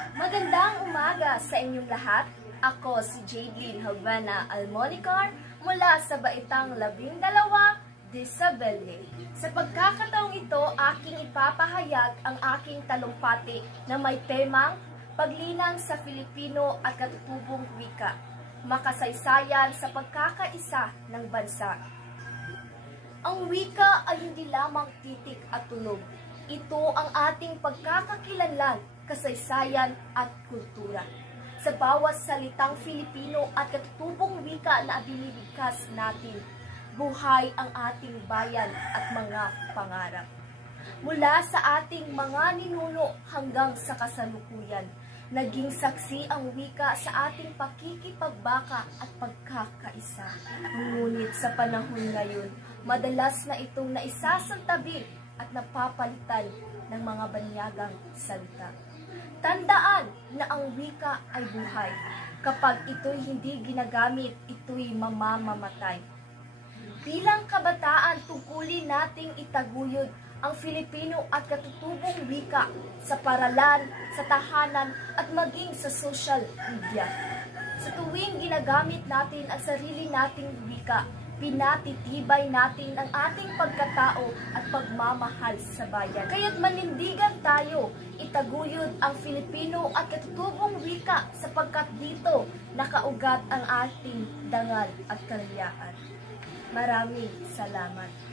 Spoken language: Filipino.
Magandang umaga sa inyong lahat. Ako si Jaylene Havana Almonicar mula sa Baitang 12, Disabelle. Sa pagkakataong ito, aking ipapahayag ang aking talumpati na may temang paglinang sa Filipino at katutubong wika, makasaysayan sa pagkakaisa ng bansa. Ang wika ay hindi lamang titik at tunog. Ito ang ating pagkakakilanlan, kasaysayan at kultura. Sa bawat salitang Filipino at katutubong wika na binibigkas natin, buhay ang ating bayan at mga pangarap. Mula sa ating mga ninuno hanggang sa kasalukuyan, naging saksi ang wika sa ating pakikipagbaka at pagkakaisa. Ngunit sa panahon ngayon, madalas na itong naisasantabi at napapalitan ng mga banyagang salita. Tandaan na ang wika ay buhay. Kapag ito'y hindi ginagamit, ito'y mamamamatay. Bilang kabataan, tungkulin nating itaguyod ang Filipino at katutubong wika sa paralan, sa tahanan at maging sa social media. Sa tuwing ginagamit natin ang sarili nating wika, pinatitibay natin ang ating pagkatao at pagmamahal sa bayan. Kaya't manindigan tayo, itaguyod ang Filipino at katutubong wika sapagkat dito nakaugat ang ating dangal at kalayaan. Maraming salamat.